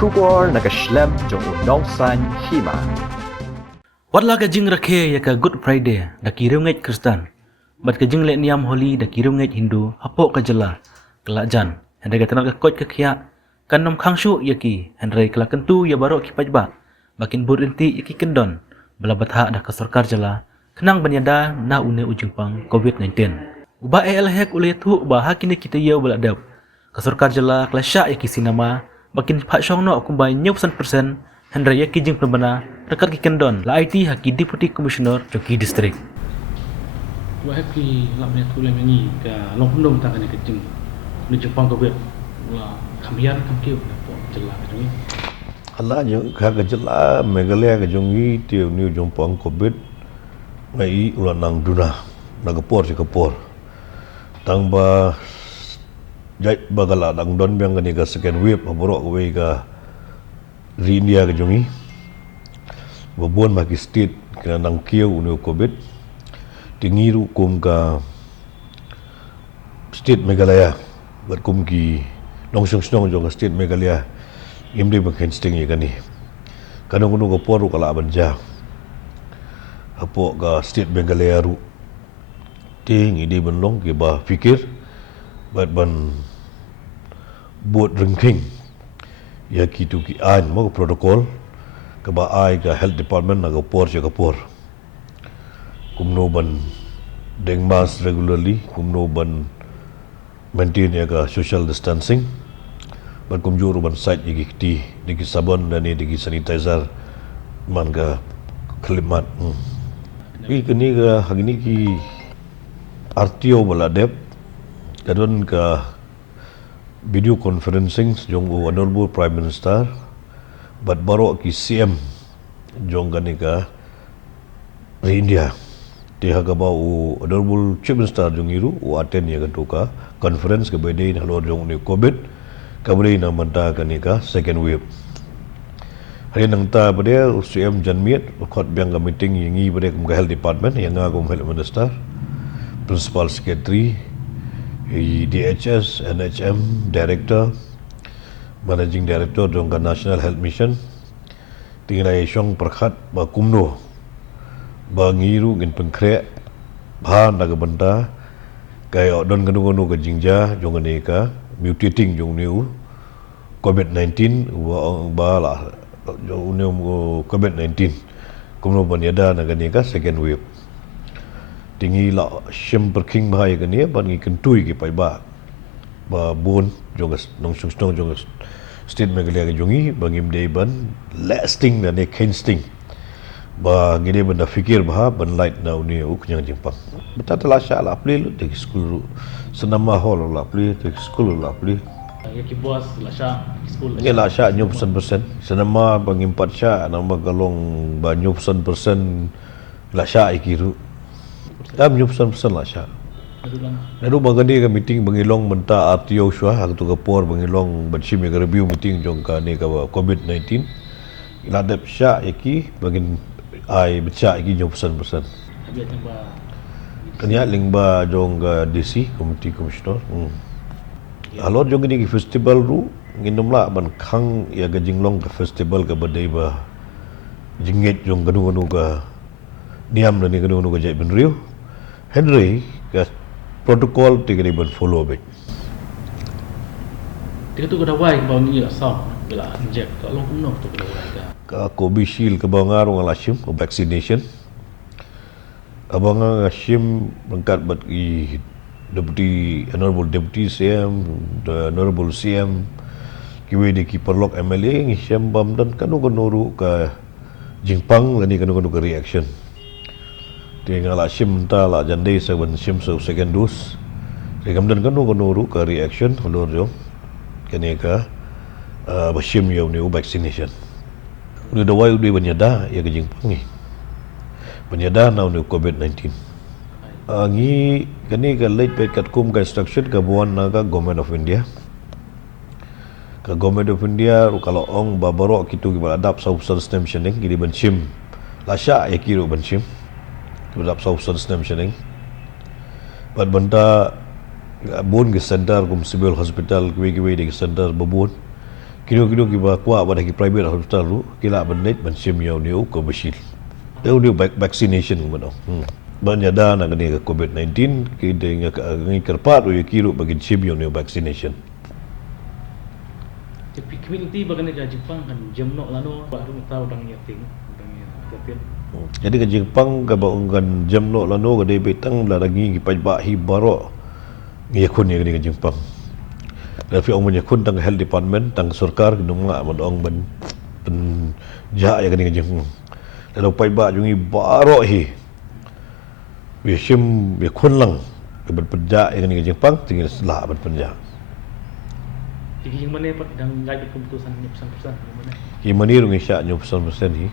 Kubor nakaslem jong unongsan hima. Watla ka jing rakhe ya ka Good Friday da kirunget Kristen. Bat ka jing le niam Holi da kirunget Hindu hapo ka jela kelajan. Hendai ka tanah ka kot ka khia kanom khangshu yaki hendai kala kentu ya baro ki pajba. Bakin burinti yaki kendon bala batha da ka sarkar jela kenang banyada na une ujung pang COVID-19. Uba hek ule tu ba hakini kita ya bala dab. Ka sarkar jela klasya yaki sinama bakin phashong no akumbai 90% hendai yaki jing pembana dekat ki kendon la IT haki Deputy Commissioner Joki District. Wa happy lamnya tu le mengi ka long pundong ta kan ke jing ni Jepang ko bet la khambiar kam kiu po jela ka ni Allah yang kagak jelas Meghalaya ke jongi tiu ni Jepang ko bet ngai ulah nang duna nagapor si kapor tang ba jai bagala dang don biang ni ka second wave aborok we ka India ke jongi babon bagi state kena nang kiau ni covid tingiru kum ka state Meghalaya buat kum ki nongsong snong jong state Meghalaya imdi bangken sting ye kani kanong kuno ko poru kala banja apo ka state Meghalaya ru ting ide benlong ke ba fikir bat ban buat ranking ya kitu ki an mo protokol ke ba ai ka health department na por je kapor kumno ban deng mask regularly kumno ban maintain ya ka social distancing ban kumjur ban site ye ki diki sabon dan ni diki sanitizer man ka klimat ki kini ka hagini ki RTO baladep kadon ka video conferencing jong honorable prime minister bat baro ki CM jong ganika India dia ka ba honorable chief minister jong iru attend ya ka conference ke bede halor jong ni covid kabri na manta kanika second wave hari nang ta bade CM janmiet khot biang ka meeting yingi bade kum health department yang aku health minister principal secretary DHS, NHM, Director, Managing Director jong National Health Mission, tinggal isyong perkhat ba kumno, ba ngiru ngin pengkrek, bahan naga benda, kaya don kanu ke jingja jong ka mutating jong niu COVID-19 ba lah jong niu COVID-19 kumno banyada naga ka second wave. Tinggi la syem perking bahaya kan ya ban ngi kentui ki pai ba bon jong nong sung stong jong state Meghalaya ke jongi bangim dei ban lasting dan sting ba ngide benda fikir bah ban light na uni uknyang jimpang betata la sha la pli lu de school senama hall la pli de school la pli ya ki bos la sha school ngi la sha 90% senama bangim pat sha nama galong ba 90% la sha ikiru Dam nyup san la sha. Lalu bagani ka meeting bangilong menta RTO syah tu kapor bangilong bansim ka review meeting jong ka ni ka COVID-19. Iladap sha iki bagin ai baca iki nyup san. Kanya lingba jong ka DC committee commissioner. Alor jong ni festival ru nginum la ban khang ya ga jinglong ka festival ka badai ba jingit jong ganu ka niam ni ganu ka jai ben riu. Henry ka protokol tigriban follow back. Tiga tu kada wai ba ni asam bila injek ka long kumno tu kada wai ka Covishield ke bangar orang lasim vaccination abang lasim bangkat bat i honorable deputy CM the honorable CM kiwe di ki perlok MLA ngi syam bam dan kanu ru ka jingpang lani kanu ka reaction tinggal lasim ta la jandai seven sim second dose rekamdan kanu ru ka reaction holor jo kene ka basim yo ni vaccination udah dawai udah banyada ya ke jingpang ni banyada na ni COVID-19 ngi kani ka late pekat kum ka instruction ka buan na ka government of India kalau ong babaro kitu ki adap sa system sheneng gidi bansim lasha ya kiro bansim adap sa system sheneng bad benda bun ke center kum civil hospital kiwe di center babun Kino kiba kuat pada ki private hospital lu kila benit mensim yau niu ko besil. Teu dia vaccination mana. Banyak dah nak kena COVID-19 kita ngi kerpat u kiru bagi sim yau niu vaccination. Tapi community bagan ke Jepang kan jemno lano baru tahu dang yating dang yatin. Jadi ke Jepang ke baungkan jam no lano ke dia betang lah lagi ki pajak hibaro ngi yakun ya ke Jepang. Tapi orang menyakun tang health department tang sarkar nunga madong ben ja ya ke Jepang. Lalu pajak jungi baro hi. Bisim yakun lang ke berpejak ya ke Jepang tinggal selah berpejak. Jadi yang mana pat dang ngai keputusan 100% yang mana? Ki manir ngi sya 100% hi.